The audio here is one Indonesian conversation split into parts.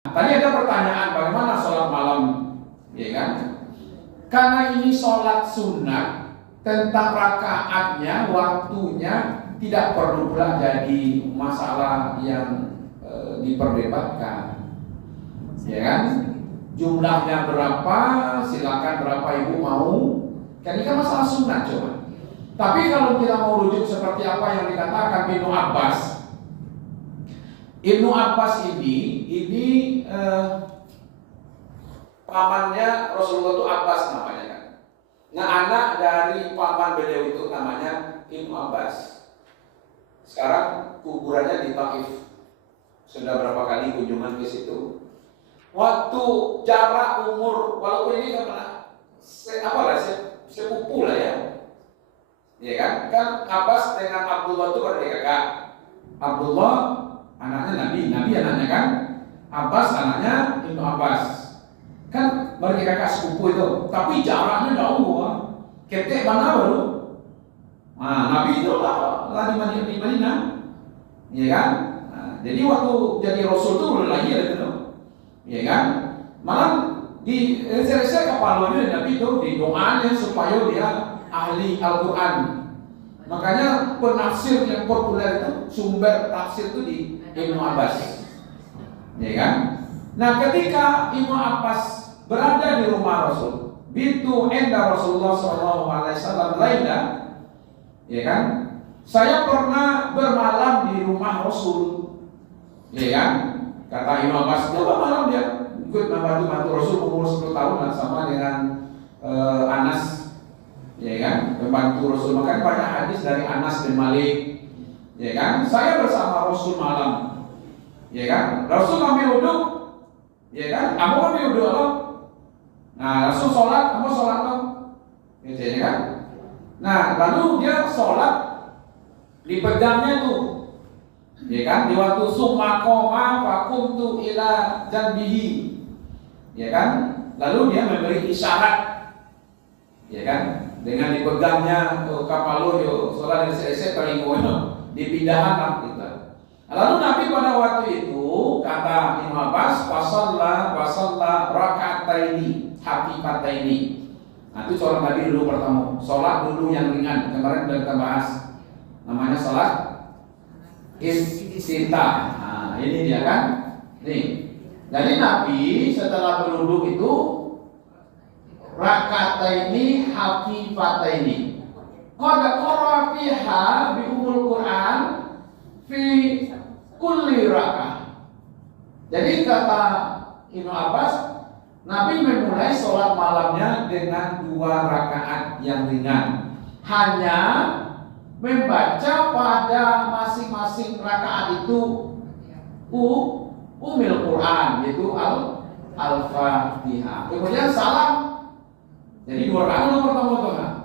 Tadi ada pertanyaan bagaimana sholat malam, ya kan? Karena ini sholat sunnah, tentang rakaatnya, waktunya tidak perlu pula jadi masalah yang diperdebatkan, ya kan? Jumlahnya berapa, silakan berapa ibu mau. Kan ini kan masalah sunnah coba. Tapi kalau kita mau rujuk seperti apa yang dikatakan Ibnu Abbas. Ibnu Abbas ini pamannya Rasulullah itu Abbas namanya kan. Nah, anak dari paman beliau itu namanya Ibnu Abbas. Sekarang kuburannya di Taif. Sudah berapa kali kunjungan ke situ. Waktu jarak umur, walaupun ini sepupu lah ya. Ya kan? Kan Abbas dengan Abdullah itu berdekatan. Abdullah anaknya Nabi anaknya kan. Abbas anaknya Ibnu Abbas. Kan berdekatan sepupu itu. Tapi jaraknya jauh. Ketek mana baru? Nah, Nabi itu lah di Madinah. Ya kan? Nah, jadi waktu jadi Rasul itu belum lahir gitu. Ya kan? Malah di reser kepalanya Nabi itu di doanya supaya dia ahli Al-Quran. Makanya penafsir yang populer itu, sumber tafsir itu di Ibnu Abbas, ya kan? Nah, ketika Ibnu Abbas berada di rumah Rasul, bitu enda Rasulullah SAW laila, ya kan? Saya pernah bermalam di rumah Rasul, ya kan? Kata Ibnu Abbas, dia bermalam dia ikut membantu Rasul umur 10 tahun lah, sama dengan Anas. Ya kan, membantu Rasul. Makanya banyak hadis dari Anas bin Malik. Ya kan, saya bersama Rasul malam. Ya kan, Rasul ambil wudhu. Ya kan, kamu ambil wudhu apa? Nah, Rasul sholat, kamu sholat apa? Gitu ya kan. Nah, lalu dia sholat dipegangnya tuh. Ya kan, di waktu summa qoma faqumtu ila janbihi. Ya kan, lalu dia memberi isyarat. Ya kan, dengan dipegangnya kapal yo sholat di selesai telingono dipindahkan kita. Lalu Nabi pada waktu itu kata Ibnu Abbas wasalla rakataini hafifataini. Nah, itu sholat Nabi dulu pertama, sholat dulu yang ringan. Kemarin sudah kita bahas, namanya sholat istintah. Nah, ini dia kan. Nih, jadi Nabi setelah berduduk itu rakataini hafifataini. Qad qara fiha bi umul Quran fi kulli rakah. Jadi kata Ibnu Abbas, Nabi memulai sholat malamnya dengan 2 rakaat yang ringan. Hanya membaca pada masing-masing rakaat itu umil Quran, yaitu Al-Fatihah. Kemudian salam. Jadi 2 rakaat pertama tuh,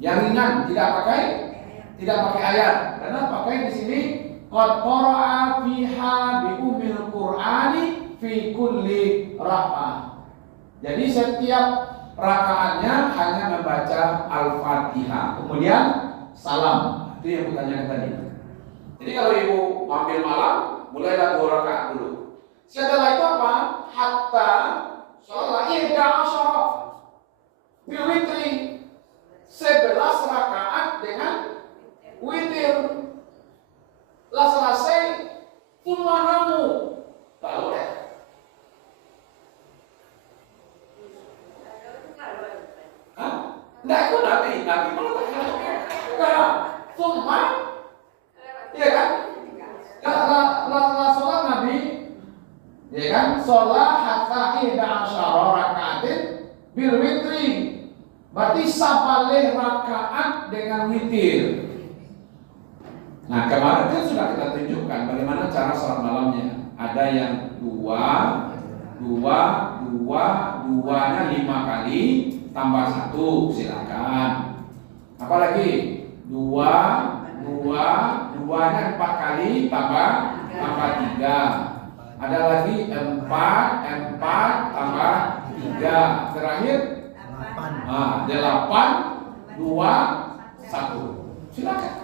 yang ringan, tidak pakai ayat, karena pakai di sini qad qara'a fiha bi ummil qur'ani fi kulli raka'ah. Jadi setiap rakaatnya hanya membaca Al-Fatihah, kemudian salam. Itu yang bertanya tadi. Jadi kalau ibu ambil malam, mulailah 2 rakaat dulu. Setelah itu apa? Hatta sholat ihda asyara witri, 11 rakaat dengan witir. Lah selesai kulmanamu tahu deh. Nggak itu Nabi malah kulma, ya kan? Lah sholat Nabi, ya kan? Sholat hatta ihda asyara rakaatin bil witri. Berarti sabaleh rakaat dengan witir. Nah, kemarin kan sudah kita tunjukkan bagaimana cara sholat malamnya. Ada yang 2-nya 5 kali tambah 1, silakan. Apalagi 2-nya 4 kali tambah 3. Ada lagi 4 tambah 3. Terakhir 8, 2, 1. Silakan.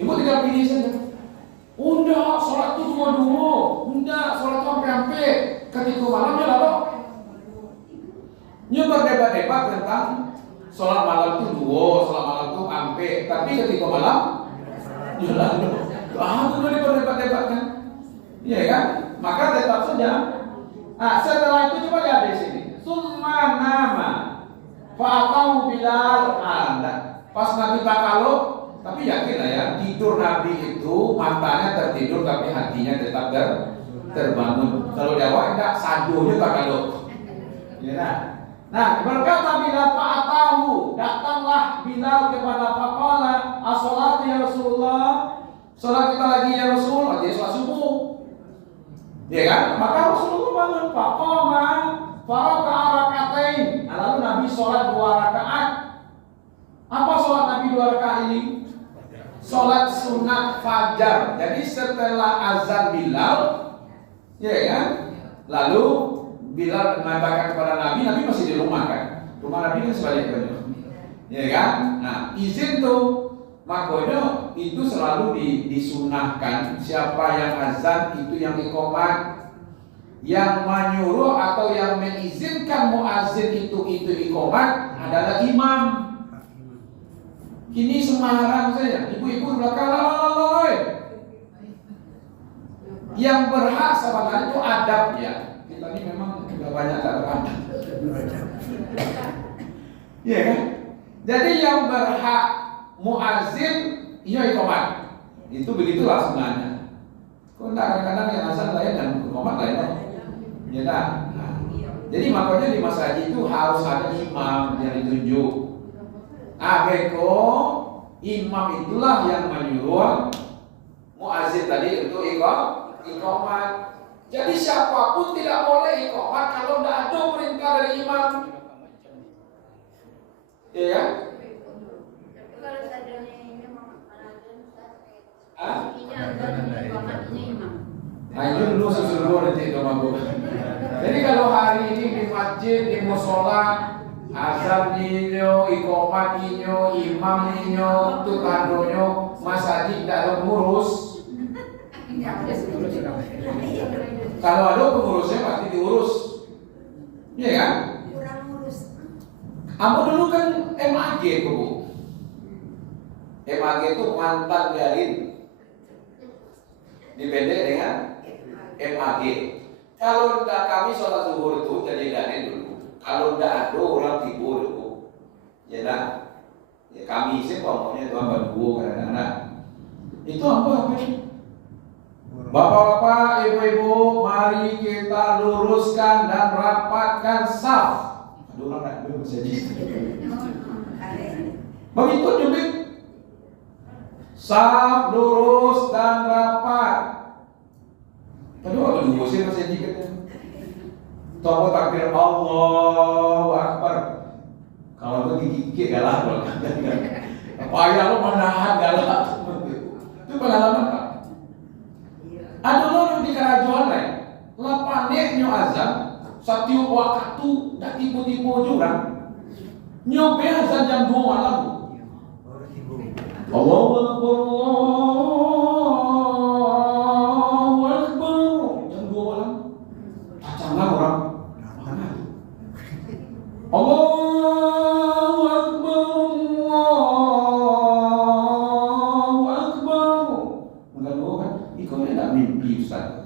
Ibu tinggal pilih saja. Udah, sholat itu cuma 2. Enggak, sholat itu sampai ketika malamnya lalu nyu berdebat-debat tentang sholat malam itu dua, sholat malam itu ampe, tapi ketika malam ya lalu itu berdebat-debat kan, iya kan? Maka tetap saja. Nah, setelah itu coba lihat di sini. Summa nama fa'atau Bilal anda. Pas Nabi Bakalo, tapi yakin lah ya, tidur Nabi itu matanya tertidur tapi hatinya tetap terbangun. Kalau di awal enggak sadunya Bakalo. Ya. Nah, berkata Bilal fa'atahu, datanglah Bilal kepada faqala, as-salatu ya Rasulullah. Salat kita lagi ya Rasul, artinya salat subuh. Ya kan? Maka Rasulullah bangun faqama faraka'a raka'atain. Lalu Nabi sholat 2 rakaat. Apa sholat Nabi 2 rakaat ini? Sholat sunat fajar. Jadi setelah azan Bilal, ya kan? Lalu Bilal mengatakan kepada Nabi, Nabi masih di rumah kan? Rumah Nabi kan sebaliknya. Ya kan? Nah, izin tuh. Makanya itu selalu disunahkan. Siapa yang azan itu yang iqamat, yang menyuruh atau yang mengizinkan muazin itu iqamat adalah imam. Kini Semarang saja, ibu-ibu belakang, yang berhak sebenarnya itu adab ya. Kita ini memang sudah banyak tak beradab. Iya kan? Jadi yang berhak muazin iya iqamat. Itu begitulah sunahnya. Kok enggak kadang-kadang yang azan lain dan iqamat lain loh. Ya tak? Nah, jadi makanya di masjid itu harus ada imam yang ditunjuk. Beko imam itulah yang menyuruh muazin tadi untuk iqamat. Jadi siapapun tidak boleh iqamat kalau tidak ada perintah dari imam. Iya. Ayo dulu susul nanti sama Bu. Jadi kalau hari ini di masjid, di musola, azan ninyo, iqamat ninyo, imam ninyo, itu tandonyo, masjid tidak ada pengurus. Kalau ada pengurusnya pasti diurus, iya kan? Kurang urus. Kamu dulu kan MAG Bu. MAG itu mantan jalin. Dipendek dengan MAG. Kalau tidak kami sholat zuhur itu jadi jalin dulu. Kalau tidak ada orang tidur dulu, ya dah. Ya kami sih ngomongnya itu apa dua kadang-kadang. Itu apa ini? Bapak-bapak, ibu-ibu, mari kita luruskan dan rapatkan saf. Aduh, orang belum jadi. Begitu juga. Saf, lurus dan rapat. Kedua kedua sih masih dikit. Tokoh takbir Allahu Akbar. Kalau itu gigit galah kalau kata kan. Payah lo menahan galah. Itu pengalaman Pak. Ada lo di kerajaan lain. Lapannya nyo azan, satu waktu dah tipu-tipu jurang. Nyobe azan jam 2 malam. Allahu Akbar, Allahu Akbar. Jam 2 malam. Acanglah orang. Allahu Akbar, Allahu Akbar. Enggak tahu kan? Ikonnya tak mimpi Ustaz.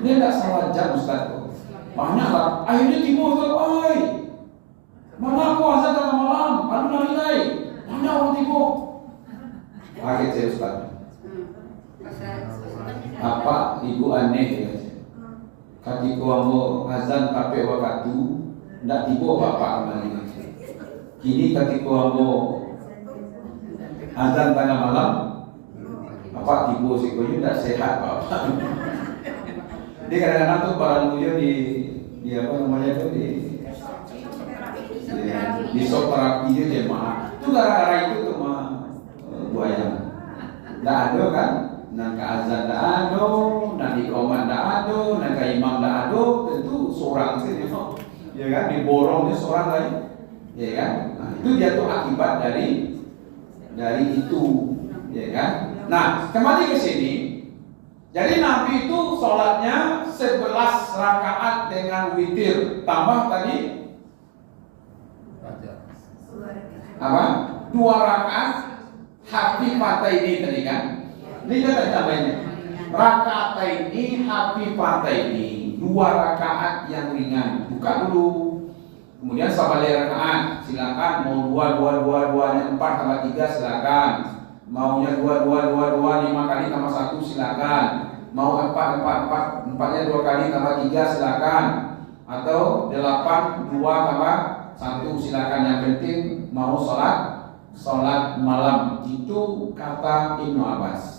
Dia tak salah jam Ustaz. Banyak lah. Akhirnya timbul Ustaz. Oi, mana aku azan tengah malam? Lalu nilai. Banyak orang timbul. Kaget saya Ustaz. Apa ibu aneh ya? Ketika kamu azan tapi waktu ndak tiba bapak kembali. Kini ketika kamu azan tengah malam, apa tiba sih kau ndak sehat bapak. Dia kadang-kadang tuh para mulia di apa namanya tuh di shock terapi dia jemaah. Itu gara-gara itu tuh mah buaya. Ndak ada kan? Nangka azan ndak ada, nak iqamat ndak ada, nangka imam ndak ada, tentu seorang sih ya kan, diborongnya seorang lain, ya kan? Nah, itu jatuh akibat dari itu, ya kan? Nah, kembali ke sini, Jadi Nabi itu sholatnya 11 rakaat dengan witir, tambah tadi apa? 2 rakaat hafifataini tadi kan? Ini kan tadi tambahnya. Rakataini hafifataini, 2 rakaat yang ringan. Buka dulu. Kemudian sabali rakaat, silakan mau 2 nya 4 tambah 3 silakan. Maunya 2 5 kali tambah 1 silakan. Mau 4 nya 2 kali tambah 3 silakan. Atau 8 2 tambah 1 silakan. Yang penting mau sholat malam. Itu kata Ibnu Abbas.